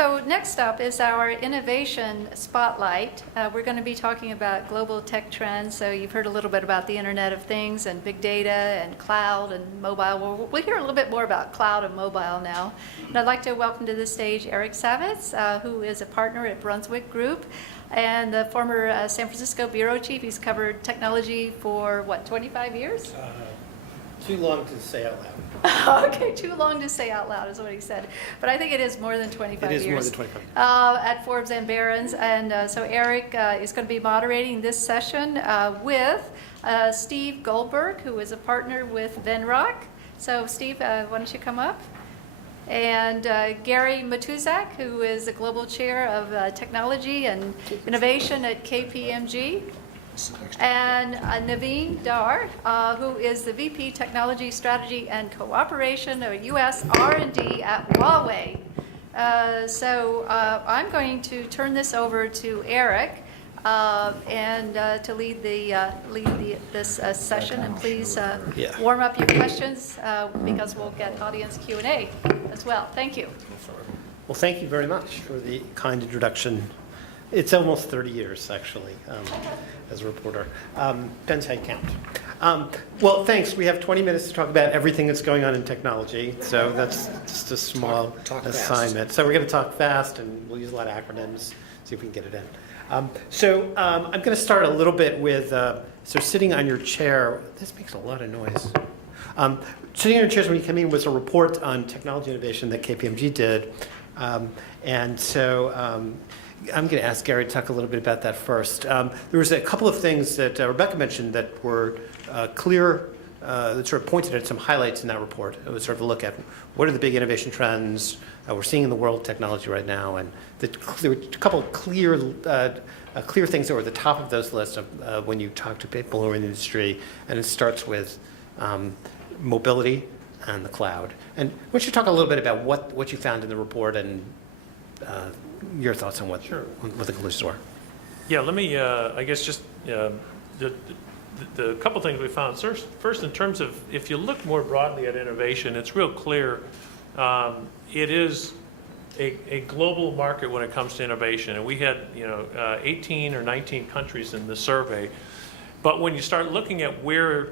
So next up is our innovation spotlight. We're going to be talking about global tech trends. So you've heard a little bit about the Internet of Things and big data and cloud and mobile. We'll hear a little bit more about cloud and mobile now. And I'd like to welcome to the stage Eric Savitz, who is a partner at Brunswick Group and the former San Francisco bureau chief. He's covered technology for, what, 25 years? Too long to say out loud. Okay, too long to say out loud is what he said. But I think it is more than 25 years. It is more than 25 years. At Forbes and Barron's. And so Eric is going to be moderating this session with Steve Goldberg, who is a partner with Venrock. So Steve, why don't you come up? And Gary Matuzak, who is the global chair of technology and innovation at KPMG. And Naveen Dar, who is the VP Technology Strategy and Cooperation of US R&D at Huawei. So I'm going to turn this over to Eric and to lead this session. And please warm up your questions because we'll get audience Q&A as well. Thank you. Well, thank you very much for the kind introduction. It's almost 30 years, actually, as a reporter. Depends how you count. Well, thanks. We have 20 minutes to talk about everything that's going on in technology, so that's just a small assignment. So we're going to talk fast, and we'll use a lot of acronyms, see if we can get it in. I'm going to start a little bit with, so sitting on your chair, this makes a lot of noise. Sitting on your chairs when you came in was a report on technology innovation that KPMG did. And so I'm going to ask Gary to talk a little bit about that first. There was a couple of things that Rebecca mentioned that were clear, that sort of pointed at some highlights in that report. It was sort of a look at what are the big innovation trends we're seeing in the world of technology right now, and there were a couple of clear things that were at the top of those lists of, when you talk to people who are in the industry, and it starts with mobility and the cloud. And why don't you talk a little bit about what you found in the report and your thoughts on what the conclusions were? Yeah, let me, I guess, just the couple things we found. First, in terms of, if you look more broadly at innovation, it's real clear it is a global market when it comes to innovation. And we had, 18 or 19 countries in the survey. But when you start looking at where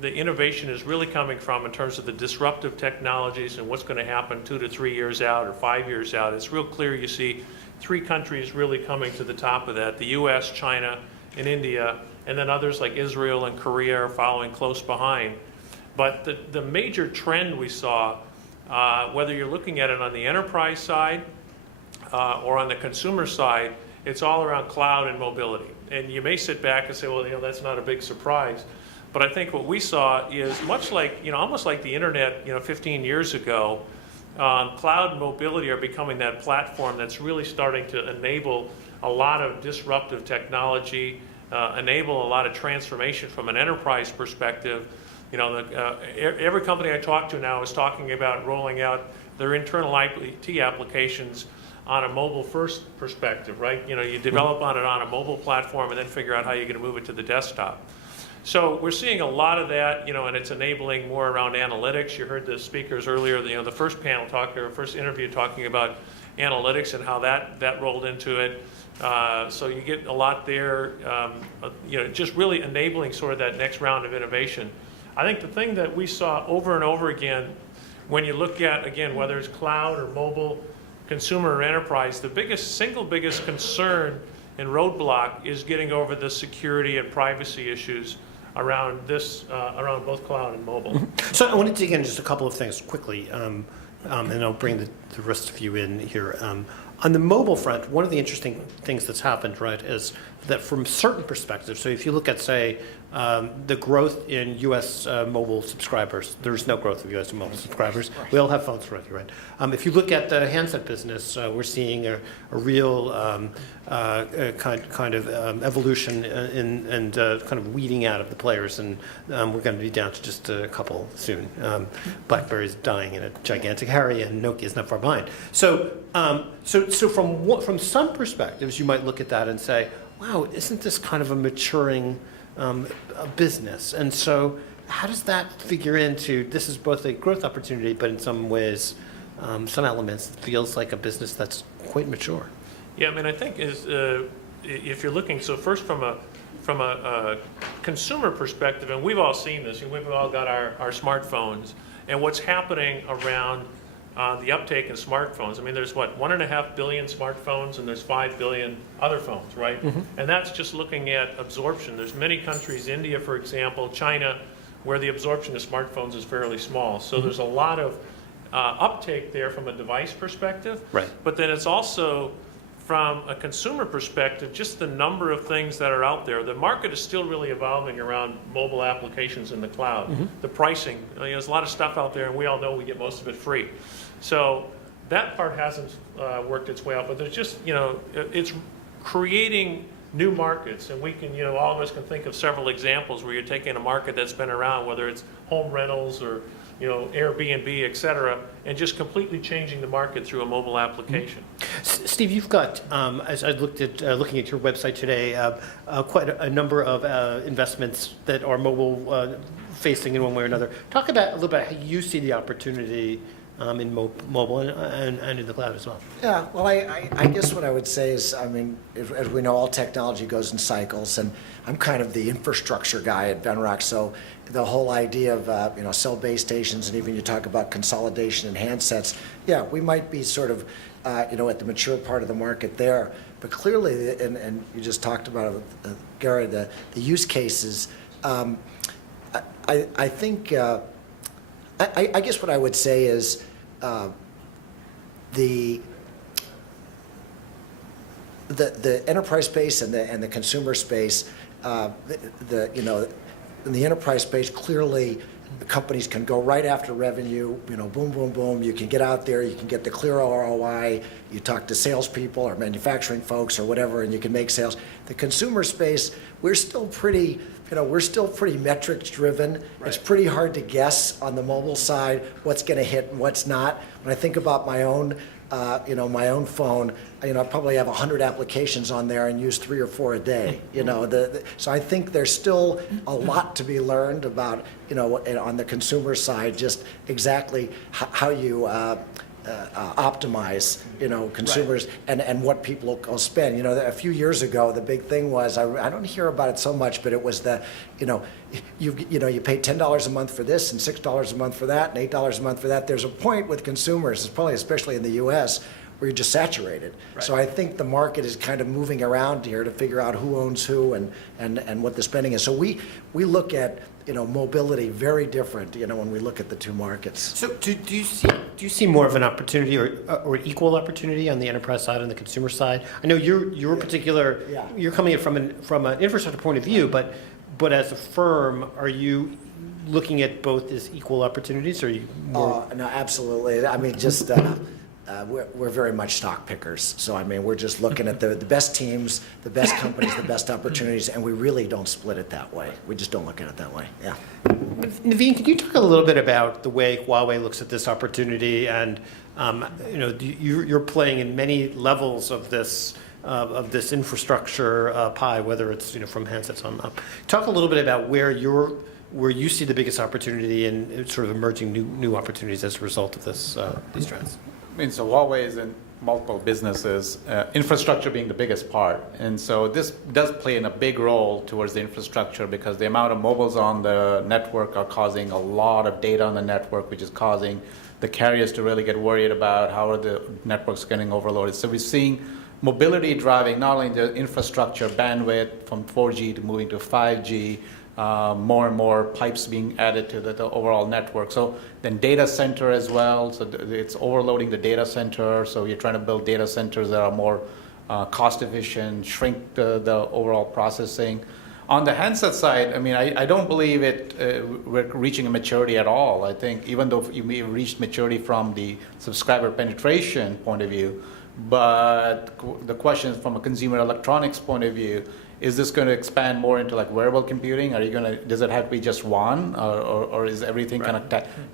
the innovation is really coming from in terms of the disruptive technologies and what's going to happen 2 to 3 years out or 5 years out, it's real clear you see 3 countries really coming to the top of that: the US, China, and India, and then others like Israel and Korea are following close behind. But the major trend we saw, whether you're looking at it on the enterprise side or on the consumer side, it's all around cloud and mobility. And you may sit back and say, well, that's not a big surprise. But I think what we saw is much like, almost like the internet, 15 years ago, cloud and mobility are becoming that platform that's really starting to enable a lot of disruptive technology, enable a lot of transformation from an enterprise perspective. Every company I talk to now is talking about rolling out their internal IT applications on a mobile-first perspective, right? You develop on a mobile platform and then figure out how you're going to move it to the desktop. So we're seeing a lot of that, and it's enabling more around analytics. You heard the speakers earlier, the first panel talk, or first interview talking about analytics and how that rolled into it. So you get a lot there, just really enabling sort of that next round of innovation. I think the thing that we saw over and over again, when you look at, again, whether it's cloud or mobile, consumer or enterprise, the single biggest concern and roadblock is getting over the security and privacy issues around around both cloud and mobile. So I want to dig in just a couple of things quickly, and I'll bring the rest of you in here. On the mobile front, one of the interesting things that's happened, right, is that from certain perspectives, so if you look at, say, the growth in U.S. Mobile subscribers, there's no growth of U.S. mobile subscribers. We all have phones already, right? If you look at the handset business, we're seeing a real kind of evolution and kind of weeding out of the players, and we're going to be down to just a couple soon. BlackBerry's dying in a gigantic hurry, and Nokia's not far behind. So from some perspectives, you might look at that and say, wow, isn't this kind of a maturing business? And so how does that figure into, this is both a growth opportunity, but in some ways, some elements, it feels like a business that's quite mature. Yeah, I mean, I think if you're looking, so first from a consumer perspective, and we've all seen this, and we've all got our smartphones, and what's happening around the uptake in smartphones. I mean, there's 1.5 billion smartphones, and there's 5 billion other phones, right? Mm-hmm. And that's just looking at absorption. There's many countries, India, for example, China, where the absorption of smartphones is fairly small. So there's a lot of uptake there from a device perspective. Right. But then it's also, from a consumer perspective, just the number of things that are out there. The market is still really evolving around mobile applications in the cloud. Mm-hmm. The pricing, there's a lot of stuff out there, and we all know we get most of it free. So that part hasn't worked its way out, but there's just, it's creating new markets, and we can, all of us can think of several examples where you're taking a market that's been around, whether it's home rentals or Airbnb, et cetera, and just completely changing the market through a mobile application. Steve, you've got, as I looked at looking at your website today, quite a number of investments that are mobile facing in one way or another. Talk about a little bit how you see the opportunity in mobile and in the cloud as well. Yeah, well, I guess what I would say is, I mean, as we know, all technology goes in cycles, and I'm kind of the infrastructure guy at Venrock, so the whole idea of, cell base stations, and even you talk about consolidation in handsets, yeah, we might be sort of, at the mature part of the market there, but clearly, and you just talked about it, Gary, the use cases, I think, I guess what I would say is the enterprise space and the consumer space, in the enterprise space, clearly the companies can go right after revenue, boom, boom, boom. You can get out there, you can get the clear ROI, you talk to salespeople or manufacturing folks or whatever, and you can make sales. The consumer space, we're still pretty metrics driven. Right. It's pretty hard to guess on the mobile side what's going to hit and what's not. When I think about my own, my own phone, I probably have 100 applications on there and use 3 or 4 a day. So I think there's still a lot to be learned about, on the consumer side, just exactly how you optimize, consumers. Right. and what people will spend. A few years ago, the big thing was, I don't hear about it so much, but it was you pay $10 a month for this and $6 a month for that and $8 a month for that. There's a point with consumers, it's probably especially in the U.S., where you're just saturated. Right. So I think the market is kind of moving around here to figure out who owns who and what the spending is. So we look at mobility very different when we look at the two markets. So do you see more of an opportunity or equal opportunity on the enterprise side and the consumer side? I know your particular, you're coming in from an infrastructure point of view, but as a firm, are you looking at both as equal opportunities, or are you more? No, absolutely. I mean, just we're very much stock pickers. So I mean, we're just looking at the best teams, the best companies, the best opportunities, and we really don't split it that way. We just don't look at it that way. Yeah. Naveen, could you talk a little bit about the way Huawei looks at this opportunity, and you're playing in many levels of this infrastructure pie, whether it's from handsets on up. Talk a little bit about where you see the biggest opportunity and sort of emerging new opportunities as a result of these trends. I mean, so Huawei is in multiple businesses, infrastructure being the biggest part. And so this does play in a big role towards the infrastructure, because the amount of mobiles on the network are causing a lot of data on the network, which is causing the carriers to really get worried about how are the networks getting overloaded. So we're seeing mobility driving not only the infrastructure bandwidth from 4G to moving to 5G, more and more pipes being added to the overall network. So then data center as well, so it's overloading the data center, so you're trying to build data centers that are more cost efficient, shrink the overall processing. On the handset side, I mean, I don't believe we're reaching a maturity at all. I think even though you may have reached maturity from the subscriber penetration point of view, but the question from a consumer electronics point of view, is this going to expand more into like wearable computing? Does it have to be just one, or is everything kind of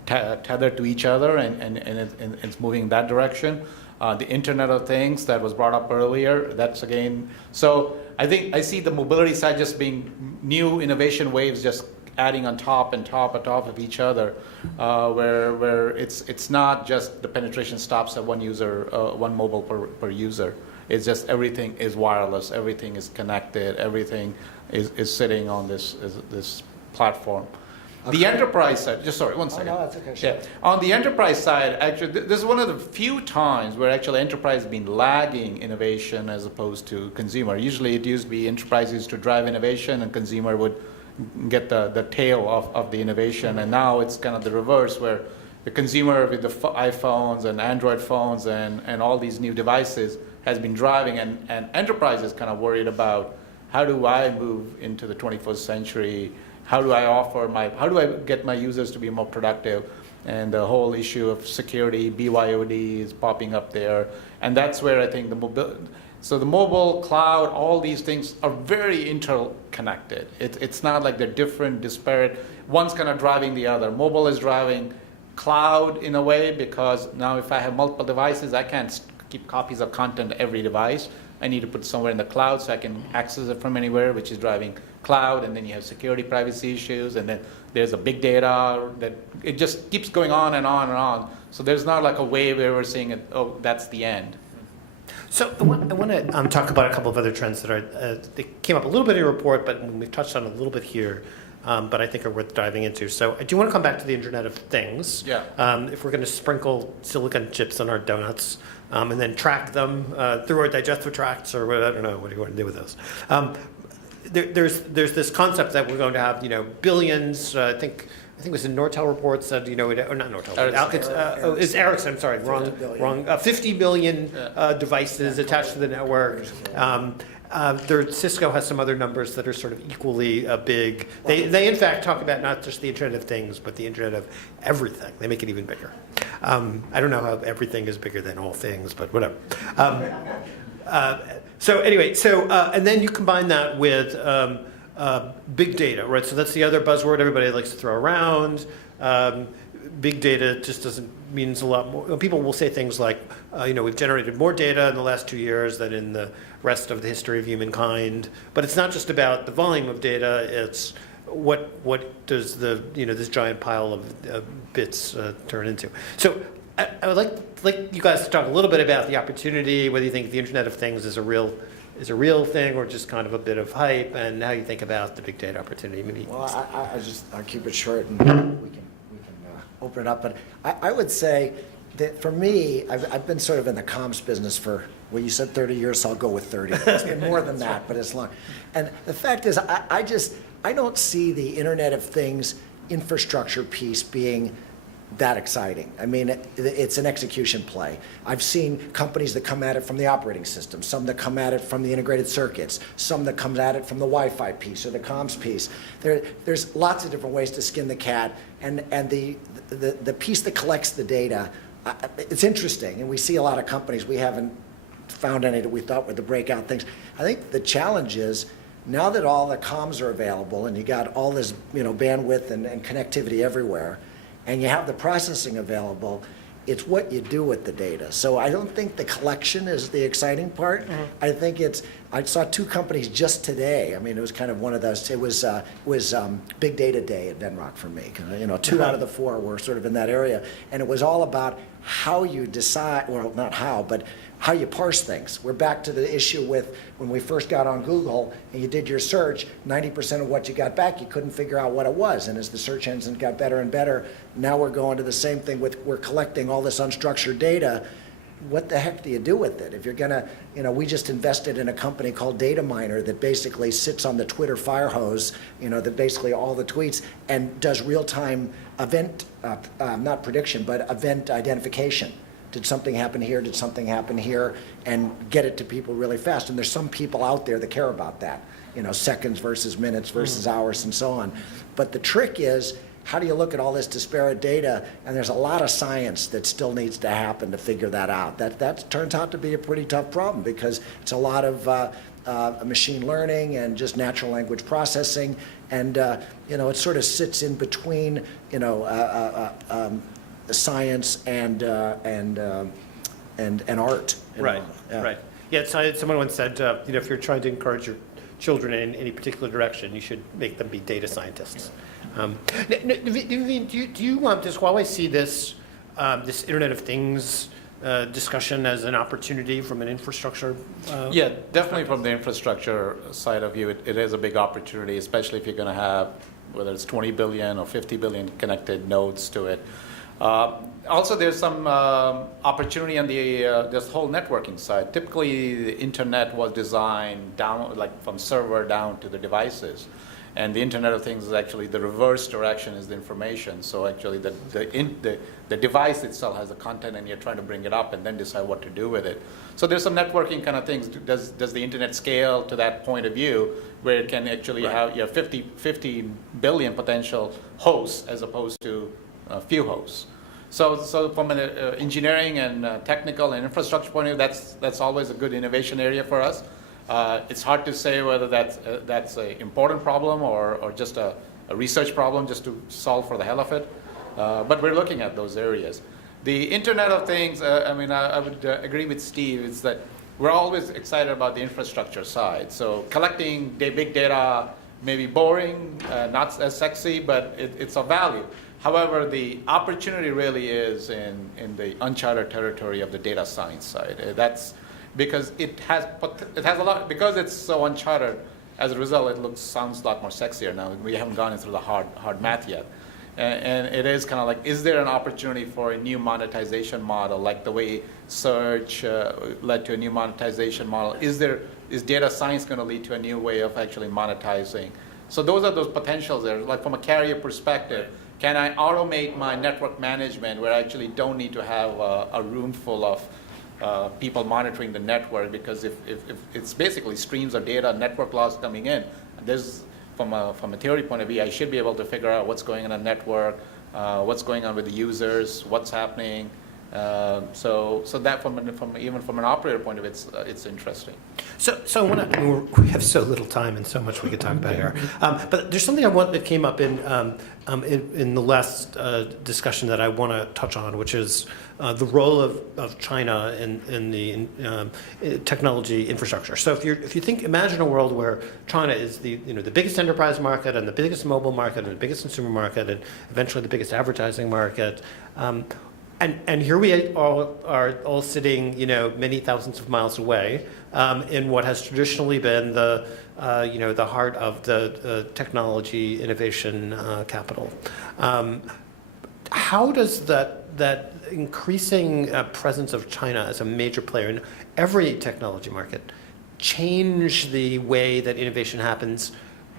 tethered to each other and it's moving in that direction? The Internet of Things that was brought up earlier, that's again, so I think I see the mobility side just being new innovation waves just adding on top and top and top of each other, where it's not just the penetration stops at one user, one mobile per user. It's just everything is wireless, everything is connected, everything is sitting on this platform. The enterprise side, just sorry, one second. no, that's okay, sure. Yeah. On the enterprise side, actually, this is one of the few times where actually enterprise has been lagging innovation as opposed to consumer. Usually it used to be enterprises to drive innovation and consumer would get the tail of the innovation. And now it's kind of the reverse where the consumer with the iPhones and Android phones and all these new devices has been driving, and enterprise is kind of worried about how do I move into the 21st century. How do I get my users to be more productive? And the whole issue of security, BYOD is popping up there. And that's where I think the mobile, cloud, all these things are very interconnected. It's not like they're different, disparate. One's kind of driving the other. Mobile is driving cloud in a way because now if I have multiple devices, I can't keep copies of content every device. I need to put it somewhere in the cloud so I can access it from anywhere, which is driving cloud. And then you have security, privacy issues, and then there's a big data that it just keeps going on and on and on. So there's not like a wave where we're seeing it, oh, that's the end. So I want to talk about a couple of other trends that are they came up a little bit in your report, but we've touched on a little bit here, but I think are worth diving into. So I do want to come back to the Internet of Things. Yeah. If we're going to sprinkle silicon chips on our donuts and then track them through our digestive tracts or whatever, I don't know, what do you want to do with those? There's this concept that we're going to have, billions. I think it was in Nortel report said, or not Nortel. It's Ericsson. I'm sorry, wrong. 50 million devices attached to the network. Cisco has some other numbers that are sort of equally big. They in fact talk about not just the Internet of Things, but the Internet of everything. They make it even bigger. I don't know how everything is bigger than all things, but whatever. So anyway, and then you combine that with big data, right? So that's the other buzzword everybody likes to throw around. Big data just means a lot more. People will say things like, we've generated more data in the last 2 years than in the rest of the history of humankind. But it's not just about the volume of data. It's what does this giant pile of bits turn into? So I would like you guys to talk a little bit about the opportunity, whether you think the Internet of Things is a real thing or just kind of a bit of hype, and how you think about the big data opportunity. Maybe. Well, I'll keep it short, and we can open it up. But I would say that for me, I've been sort of in the comms business for, well, you said 30 years, so I'll go with 30. It's been more than that, but it's long. And the fact is, I don't see the Internet of Things infrastructure piece being that exciting. I mean, it's an execution play. I've seen companies that come at it from the operating system, some that come at it from the integrated circuits, some that come at it from the Wi-Fi piece or the comms piece. There's lots of different ways to skin the cat, and the piece that collects the data, it's interesting, and we see a lot of companies. We haven't found any that we thought were the breakout things. I think the challenge is, now that all the comms are available and you got all this bandwidth and connectivity everywhere, and you have the processing available, it's what you do with the data. So I don't think the collection is the exciting part. Mm-hmm. I think I saw two companies just today. I mean, it was kind of one of those, it was Big Data Day at Venrock for me. 2 out of the 4 were sort of in that area. And it was all about how you decide, well, not how, but how you parse things. We're back to the issue with when we first got on Google and you did your search, 90% of what you got back, you couldn't figure out what it was. And as the search engine got better and better, now we're going to the same thing with, we're collecting all this unstructured data. What the heck do you do with it? If you're gonna, we just invested in a company called Dataminr that basically sits on the Twitter fire hose, that basically all the tweets and does real-time event, not prediction, but event identification. Did something happen here? Did something happen here? And get it to people really fast. And there's some people out there that care about that, seconds versus minutes versus hours and so on. But the trick is, how do you look at all this disparate data? And there's a lot of science that still needs to happen to figure that out. That turns out to be a pretty tough problem because it's a lot of machine learning and just natural language processing. And, it sort of sits in between, science and art. Right. Yeah. Right. Yeah. Someone once said, if you're trying to encourage your children in any particular direction, you should make them be data scientists. Naveen, do you does Huawei see this this Internet of Things discussion as an opportunity from an infrastructure? Yeah, definitely from the infrastructure side of view, it is a big opportunity, especially if you're going to have, whether it's 20 billion or 50 billion connected nodes to it. Also, there's some opportunity on the this whole networking side. Typically, the internet was designed down, like from server down to the devices. And the Internet of Things is actually the reverse direction is the information. So actually the device itself has the content and you're trying to bring it up and then decide what to do with it. So there's some networking kind of things. Does the internet scale to that point of view where it can actually have 50 billion potential hosts as opposed to a few hosts? So from an engineering and technical and infrastructure point of view, that's always a good innovation area for us. It's hard to say whether that's an important problem or just a research problem just to solve for the hell of it. But we're looking at those areas. The Internet of Things, I would agree with Steve, is that we're always excited about the infrastructure side. So collecting big data may be boring, not as sexy, but it's of value. However, the opportunity really is in the uncharted territory of the data science side. That's because it has a lot, because it's so uncharted. As a result, sounds a lot more sexier now. We haven't gone through the hard math yet, and it is kind of like, is there an opportunity for a new monetization model, like the way search led to a new monetization model? Is data science going to lead to a new way of actually monetizing? So those are those potentials there. Like from a carrier perspective, can I automate my network management where I actually don't need to have a room full of people monitoring the network, because if it's basically streams of data, network logs coming in, there's from a theory point of view, I should be able to figure out what's going on in a network, what's going on with the users, what's happening. So that even from an operator point of view, it's interesting. So we have so little time and so much we could talk about here. But there's something that came up in the last discussion that I want to touch on, which is the role of China in the technology infrastructure. So if you imagine a world where China is the biggest enterprise market and the biggest mobile market and the biggest consumer market and eventually the biggest advertising market. And here we are all sitting, many thousands of miles away, in what has traditionally been the heart of the technology innovation capital. How does that increasing presence of China as a major player in every technology market change the way that innovation happens?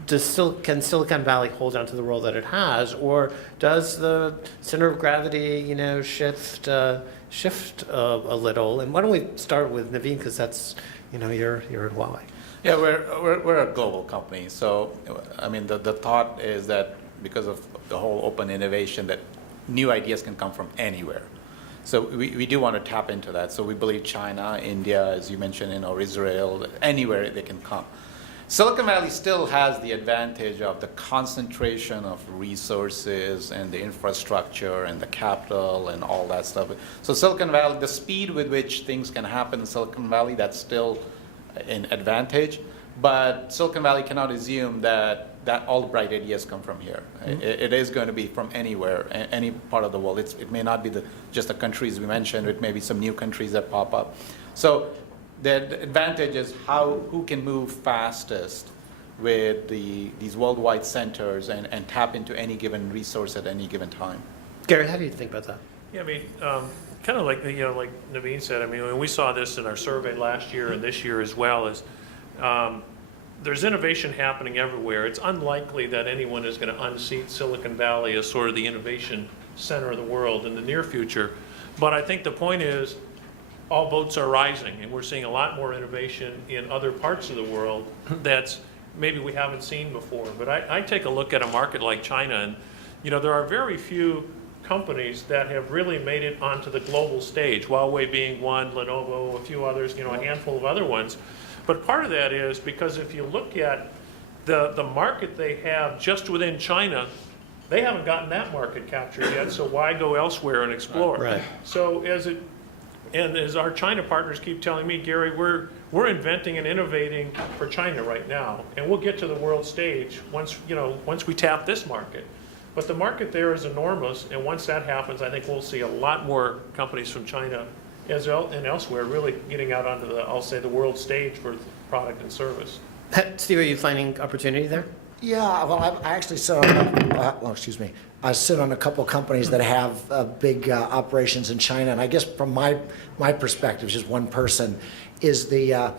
Can Silicon Valley hold on to the role that it has, or does the center of gravity, shift a little? And why don't we start with Naveen, because that's, you're at Huawei. Yeah, we're a global company, so I mean the thought is that because of the whole open innovation, that new ideas can come from anywhere. So we do want to tap into that. So we believe China, India, as you mentioned, or Israel, anywhere they can come. Silicon Valley still has the advantage of the concentration of resources and the infrastructure and the capital and all that stuff. So Silicon Valley, the speed with which things can happen in Silicon Valley, that's still an advantage. But Silicon Valley cannot assume that all bright ideas come from here. Mm-hmm. It is going to be from anywhere, any part of the world. It may not be just the countries we mentioned. It may be some new countries that pop up. So the advantage is who can move fastest with these worldwide centers and tap into any given resource at any given time. Gary, how do you think about that? Yeah, I mean, kind of like like Naveen said. I mean, when we saw this in our survey last year and this year as well, is there's innovation happening everywhere. It's unlikely that anyone is going to unseat Silicon Valley as sort of the innovation center of the world in the near future. But I think the point is, all boats are rising, and we're seeing a lot more innovation in other parts of the world that's maybe we haven't seen before. But I take a look at a market like China, and there are very few companies that have really made it onto the global stage, Huawei being one, Lenovo, a few others, a handful of other ones. But part of that is because if you look at the market they have just within China, they haven't gotten that market captured yet, so why go elsewhere and explore? Right. So And as our China partners keep telling me, Gary, we're inventing and innovating for China right now, and we'll get to the world stage once we tap this market. But the market there is enormous, and once that happens, I think we'll see a lot more companies from China and elsewhere really getting out onto the world stage for product and service. Steve, are you finding opportunity there? Yeah, well, I actually sit on, excuse me, I sit on a couple of companies that have big operations in China, and I guess from my perspective, just one person, is the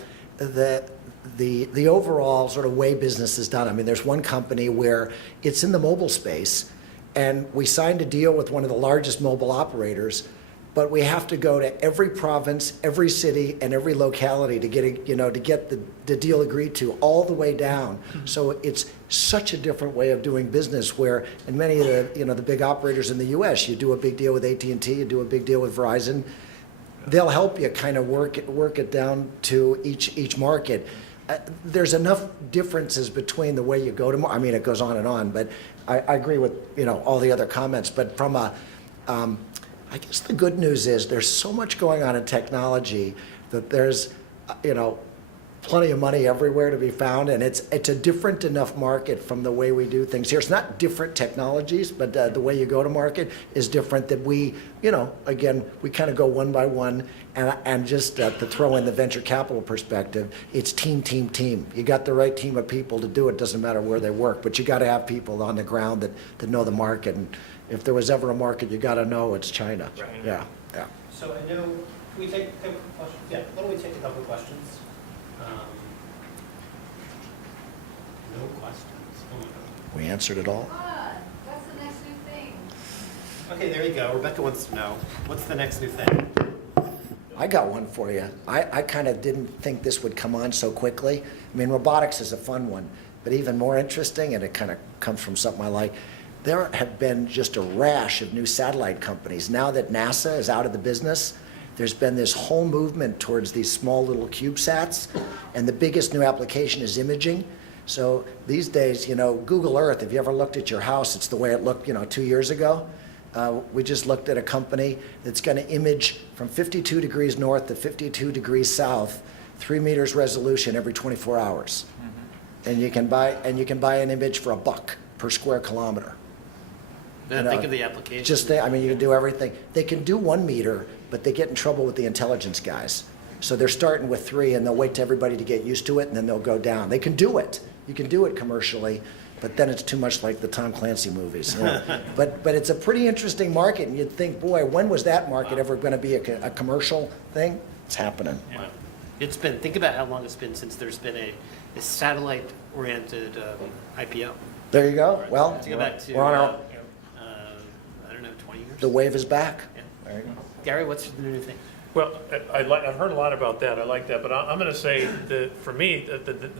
overall sort of way business is done. I mean, there's one company where it's in the mobile space, and we signed a deal with one of the largest mobile operators, but we have to go to every province, every city, and every locality to get the deal agreed to all the way down. So it's such a different way of doing business. Where in many of the big operators in the U.S., you do a big deal with AT&T, you do a big deal with Verizon. They'll help you kind of work it down to each market. There's enough differences between the way you go to. I mean, it goes on and on, but I agree with all the other comments. But from a I guess the good news is there's so much going on in technology that there's, plenty of money everywhere to be found, and it's a different enough market from the way we do things here. It's not different technologies, but the way you go to market is different. That we, again, we kind of go one by one, and just to throw in the venture capital perspective, it's team. You got the right team of people to do it. Doesn't matter where they work, but you got to have people on the ground that know the market. And if there was ever a market you got to know, it's China. Right. Yeah. So I know, can we take a couple questions? Yeah, why don't we take a couple of questions? No questions. Oh my God. We answered it all. That's the next new thing. Okay, there you go. Rebecca wants to know, what's the next new thing? I got one for you. I kind of didn't think this would come on so quickly. I mean, robotics is a fun one, but even more interesting, and it kind of comes from something I like. There have been just a rash of new satellite companies. Now that NASA is out of the business, there's been this whole movement towards these small little CubeSats, and the biggest new application is imaging. So these days, Google Earth, if you ever looked at your house, it's the way it looked, 2 years ago. We just looked at a company that's going to image from 52 degrees north to 52 degrees south, 3 meters resolution every 24 hours. Mm-hmm. And you can buy an image for $1 per square kilometer. Think of the application. You can do everything. They can do 1 meter, but they get in trouble with the intelligence guys. So they're starting with 3, and they'll wait to everybody to get used to it, and then they'll go down. They can do it. You can do it commercially, but then it's too much like the Tom Clancy movies. But it's a pretty interesting market, and you'd think, boy, when was that market ever going to be a commercial thing? It's happening. Wow. Think about how long it's been since there's been a satellite-oriented IPO. There you go. Well, To go back to, we're on our, I don't know, 20 years? the wave is back. Yeah. There you go. Gary, what's the new thing? Well, I've heard a lot about that. I like that, but I'm going to say that for me,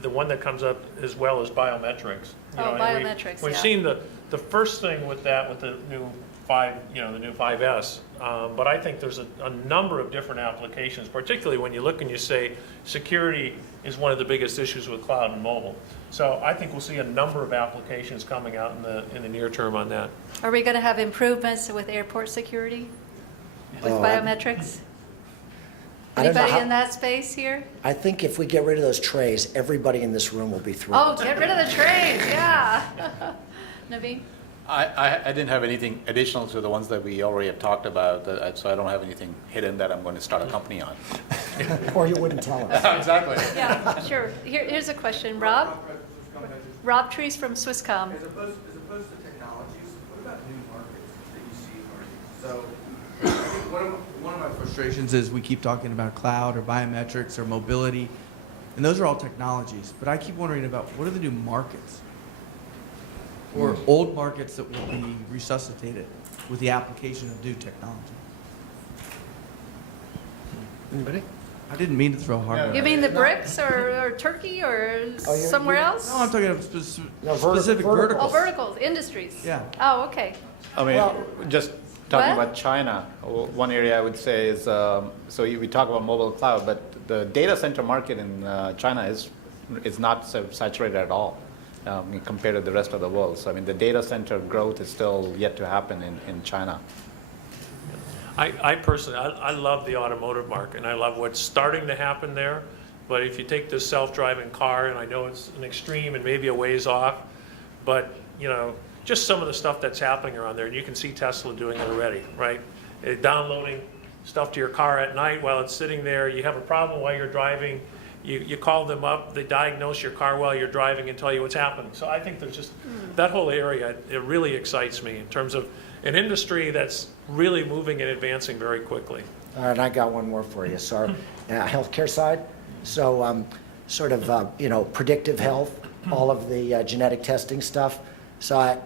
the one that comes up as well is biometrics. Oh, and biometrics, We've yeah. seen the first thing with that, with the new 5, the new 5S. But I think there's a number of different applications, particularly when you look and you say security is one of the biggest issues with cloud and mobile. So I think we'll see a number of applications coming out in the near term on that. Are we going to have improvements with airport security? With Oh, biometrics? I don't know Anybody how- in that space here? I think if we get rid of those trays, everybody in this room will be thrilled. Oh, get rid of the trays, yeah. Naveen? I didn't have anything additional to the ones that we already have talked about, so I don't have anything hidden that I'm going to start a company on. Or you wouldn't tell us. Exactly. Yeah, sure. Here's a question. Rob? Rob Trees from Swisscom. As opposed to technologies, what about new markets that you see emerging? So I think one of my frustrations is we keep talking about cloud or biometrics or mobility, and those are all technologies. But I keep wondering about what are the new markets or old markets that will be resuscitated with the application of new technology. Anybody? I didn't mean to throw hard. You mean the BRICS or Turkey or Oh, somewhere else? No, I'm talking about No, specific Oh, verticals. verticals, industries. Yeah. Oh, okay. I mean, Well- just talking What? about China, one area I would say is, we talk about mobile cloud, but the data center market in China is not so saturated at all compared to the rest of the world. So I mean, the data center growth is still yet to happen in China. I personally, I love the automotive market, and I love what's starting to happen there. But if you take this self-driving car, and I know it's an extreme and maybe a ways off, but, you know, just some of the stuff that's happening around there, and you can see Tesla doing it already, right? Downloading stuff to your car at night while it's sitting there. You have a problem while you're driving, you call them up, they diagnose your car while you're driving and tell you what's happening. So I think there's just, that whole area, it really excites me in terms of an industry that's really moving and advancing very quickly. All right, I got one more for you. So, healthcare side. So, sort of, you know, predictive health, all of the genetic testing stuff. So,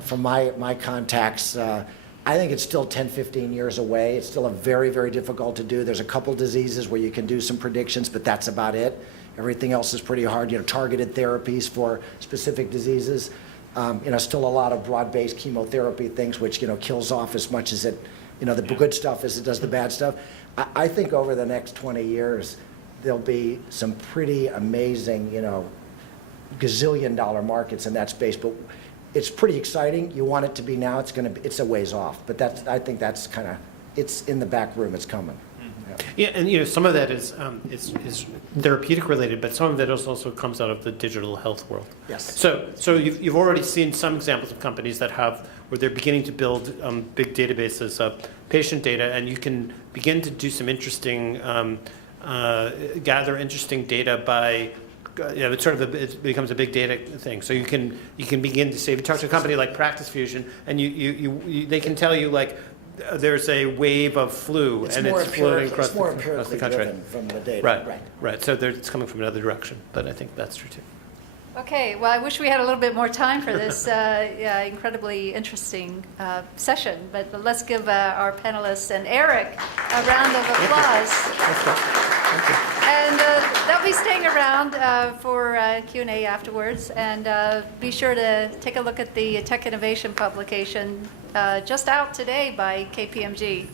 from my contacts, I think it's still 10, 15 years away. It's still a very, very difficult to do. There's a couple diseases where you can do some predictions, but that's about it. Everything else is pretty hard. You know, targeted therapies for specific diseases. You know, still a lot of broad-based chemotherapy things, which, you know, kills off as much as it, you know, the good stuff as it does the bad stuff. I think over the next 20 years, there'll be some pretty amazing, you know, gazillion-dollar markets in that space. But it's pretty exciting. You want it to be now. It's a ways off. But I think that's kind of, it's in the back room. It's coming. Yeah, and you know, some of that is therapeutic related, but some of that also comes out of the digital health world. Yes. So you've already seen some examples of companies that have, where they're beginning to build big databases of patient data, and you can begin to do some interesting, gather interesting data by, you know, it's sort of it becomes a big data thing. So you can begin to say, if you talk to a company like Practice Fusion, and they can tell you, like, there's a wave of flu, and it's floating across the country. Driven from the data. Right. So it's coming from another direction, but I think that's true too. Okay, well, I wish we had a little bit more time for this incredibly interesting session, but let's give our panelists and Eric a round of applause. And they'll be staying around for Q&A afterwards, and be sure to take a look at the Tech Innovation publication just out today by KPMG.